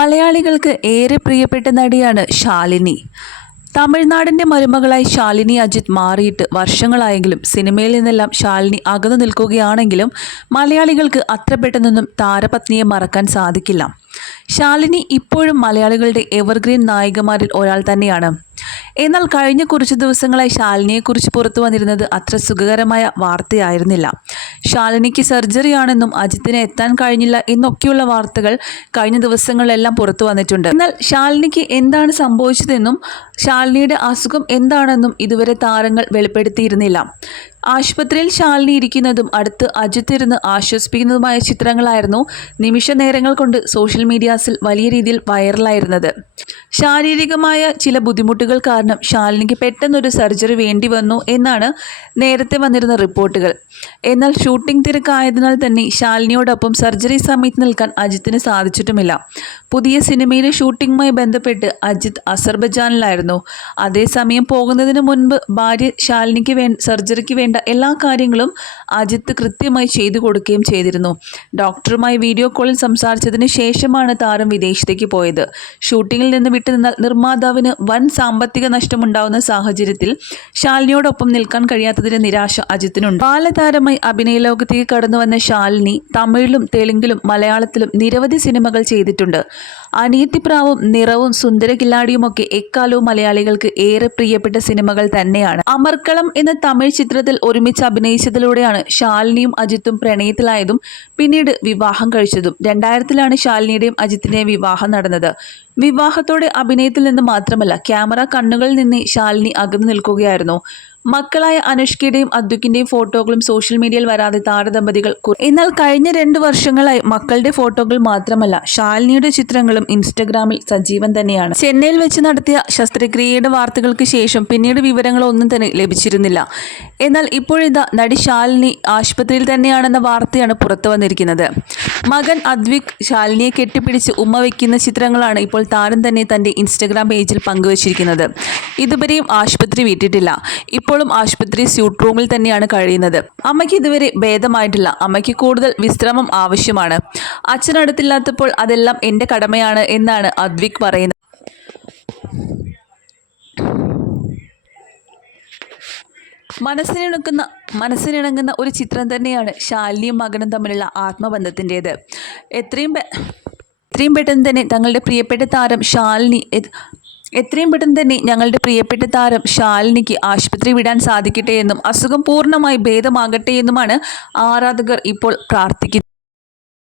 മലയാളികൾക്ക് ഏറെ പ്രിയപ്പെട്ട നടിയാണ് ശാലിനി. തമിഴ്നാടിന്റെ മരുമകളായി ശാലിനി അജിത് മാറിയിട്ട് വർഷങ്ങളായെങ്കിലും സിനിമയിൽ നിന്നെല്ലാം ശാലിനി അകന്നു നിൽക്കുകയാണെങ്കിലും മലയാളികൾക്ക് അത്ര പെട്ടെന്നൊന്നും താരപത്നിയെ മറക്കാൻ സാധിക്കില്ല. ശാലിനി ഇപ്പോഴും മലയാളികളുടെ എവർഗ്രീൻ നായികമാരിൽ ഒരാൾ തന്നെയാണ്. എന്നാൽ കഴിഞ്ഞ കുറച്ച് ദിവസങ്ങളായി ശാലിനിയെക്കുറിച്ച് പുറത്തു വന്നിരുന്നത് അത്ര സുഖകരമായ വാർത്തയായിരുന്നില്ല. ശാലിനിക്ക് സർജറിയാണെന്നും അജിത്തിന് എത്താൻ കഴിഞ്ഞില്ല എന്നൊക്കെയുള്ള വാർത്തകൾ കഴിഞ്ഞ ദിവസങ്ങളിലെല്ലാം പുറത്തു വന്നിട്ടുണ്ട്. എന്നാൽ ശാലിനിക്ക് എന്താണ് സംഭവിച്ചതെന്നും ശാലിനിയുടെ അസുഖം എന്താണെന്നും ഇതുവരെ താരങ്ങൾ വെളിപ്പെടുത്തിയിരുന്നില്ല. ആശുപത്രിയിൽ ശാലിനി ഇരിക്കുന്നതും അടുത്ത് അജിത്തിരുന്ന് ആശ്വസിപ്പിക്കുന്നതുമായ ചിത്രങ്ങളായിരുന്നു നിമിഷ നേരങ്ങൾ കൊണ്ട് സോഷ്യൽ മീഡിയാസിൽ വലിയ രീതിയിൽ വൈറലായിരുന്നത്. ശാരീരികമായ ചില ബുദ്ധിമുട്ടുകൾ കാരണം ശാലിനിക്ക് പെട്ടെന്നൊരു സർജറി വേണ്ടി വന്നു എന്നാണ് നേരത്തെ വന്നിരുന്ന റിപ്പോർട്ടുകൾ. എന്നാൽ ഷൂട്ടിംഗ് തിരക്കായതിനാൽ തന്നെ ശാലിനിയോടൊപ്പം സർജറി സമയത്ത് നിൽക്കാൻ അജിത്തിന് സാധിച്ചിട്ടുമില്ല. പുതിയ സിനിമയിലെ ഷൂട്ടിംഗുമായി ബന്ധപ്പെട്ട് അജിത് അസർബജാനിലായിരുന്നു. അതേസമയം പോകുന്നതിന് മുൻപ് ഭാര്യ ശാലിനിക്ക് വേ സർജറിക്ക് വേണ്ട എല്ലാ കാര്യങ്ങളും അജിത്ത് കൃത്യമായി ചെയ്തു കൊടുക്കുകയും ചെയ്തിരുന്നു. ഡോക്ടറുമായി വീഡിയോ കോളിൽ സംസാരിച്ചതിന് ശേഷമാണ് താരം വിദേശത്തേക്ക് പോയത്. ഷൂട്ടിങ്ങിൽ നിന്ന് വിട്ടുനിന്നാൽ നിർമ്മാതാവിന് വൻ സാമ്പത്തിക നഷ്ടമുണ്ടാവുന്ന സാഹചര്യത്തിൽ ശാലിനിയോടൊപ്പം നിൽക്കാൻ കഴിയാത്തതിന്റെ നിരാശ അജിത്തിനുണ്ട്. ബാലതാരമായി അഭിനയ ലോകത്തേക്ക് കടന്നു വന്ന ശാലിനി തമിഴിലും തെലുങ്കിലും മലയാളത്തിലും നിരവധി സിനിമകൾ ചെയ്തിട്ടുണ്ട്. അനിയത്തിപ്രാവും നിറവും സുന്ദരകില്ലാടിയുമൊക്കെ എക്കാലവും മലയാളികൾക്ക് ഏറെ പ്രിയപ്പെട്ട സിനിമകൾ തന്നെയാണ്. അമർക്കളം എന്ന തമിഴ് ചിത്രത്തിൽ ഒരുമിച്ച് അഭിനയിച്ചതിലൂടെയാണ് ശാലിനിയും അജിത്തും പ്രണയത്തിലായതും പിന്നീട് വിവാഹം കഴിച്ചതും. രണ്ടായിരത്തിലാണ് ശാലിനിയുടെയും അജിത്തിന്റെയും വിവാഹം നടന്നത്. വിവാഹത്തോടെ അഭിനയത്തിൽ നിന്ന് മാത്രമല്ല ക്യാമറ കണ്ണുകളിൽ നിന്ന് ശാലിനി അകന്നു നിൽക്കുകയായിരുന്നു. മക്കളായ അനുഷ്കയുടെയും അദ്വിക്കിന്റെയും ഫോട്ടോകളും സോഷ്യൽ മീഡിയയിൽ വരാതെ താരദമ്പതികൾ എന്നാൽ കഴിഞ്ഞ രണ്ട് വർഷങ്ങളായി മക്കളുടെ ഫോട്ടോകൾ മാത്രമല്ല ശാലിനിയുടെ ചിത്രങ്ങളും ഇൻസ്റ്റഗ്രാമിൽ സജീവൻ തന്നെയാണ്. ചെന്നൈയിൽ വെച്ച് നടത്തിയ ശസ്ത്രക്രിയയുടെ വാർത്തകൾക്ക് ശേഷം പിന്നീട് വിവരങ്ങളൊന്നും തന്നെ ലഭിച്ചിരുന്നില്ല. എന്നാൽ ഇപ്പോഴിതാ നടി ശാലിനി ആശുപത്രിയിൽ തന്നെയാണെന്ന വാർത്തയാണ് പുറത്തു വന്നിരിക്കുന്നത്. മകൻ അദ്വിക് ശാലിനിയെ കെട്ടിപ്പിടിച്ച് ഉമ്മ വയ്ക്കുന്ന ചിത്രങ്ങളാണ് ഇപ്പോൾ താരം തന്നെ തന്റെ ഇൻസ്റ്റഗ്രാം പേജിൽ പങ്കുവച്ചിരിക്കുന്നത്. ഇതുവരെയും ആശുപത്രി വിട്ടിട്ടില്ല. ഇപ്പോഴും ആശുപത്രി സ്യൂട്ട് റൂമിൽ തന്നെയാണ് കഴിയുന്നത്. അമ്മയ്ക്ക് ഇതുവരെ ഭേദമായിട്ടില്ല. അമ്മയ്ക്ക് കൂടുതൽ വിശ്രമം ആവശ്യമാണ്. അച്ഛനടുത്തില്ലാത്തപ്പോൾ അതെല്ലാം എന്റെ കടമയാണ് എന്നാണ് അദ്വിക് പറയുന്നത്. മനസ്സിനിണക്കുന്ന മനസ്സിനിണങ്ങുന്ന ഒരു ചിത്രം തന്നെയാണ് ശാലിനിയും മകനും തമ്മിലുള്ള ആത്മബന്ധത്തിന്റേത്. എത്രയും എത്രയും പെട്ടെന്ന് തന്നെ തങ്ങളുടെ പ്രിയപ്പെട്ട താരം ശാലിനി എത്രയും പെട്ടെന്ന് തന്നെ ഞങ്ങളുടെ പ്രിയപ്പെട്ട താരം ശാലിനിക്ക് ആശുപത്രി വിടാൻ സാധിക്കട്ടെ എന്നും അസുഖം പൂർണമായി ഭേദമാകട്ടെ എന്നുമാണ് ആരാധകർ ഇപ്പോൾ പ്രാർത്ഥിക്കുന്നത്.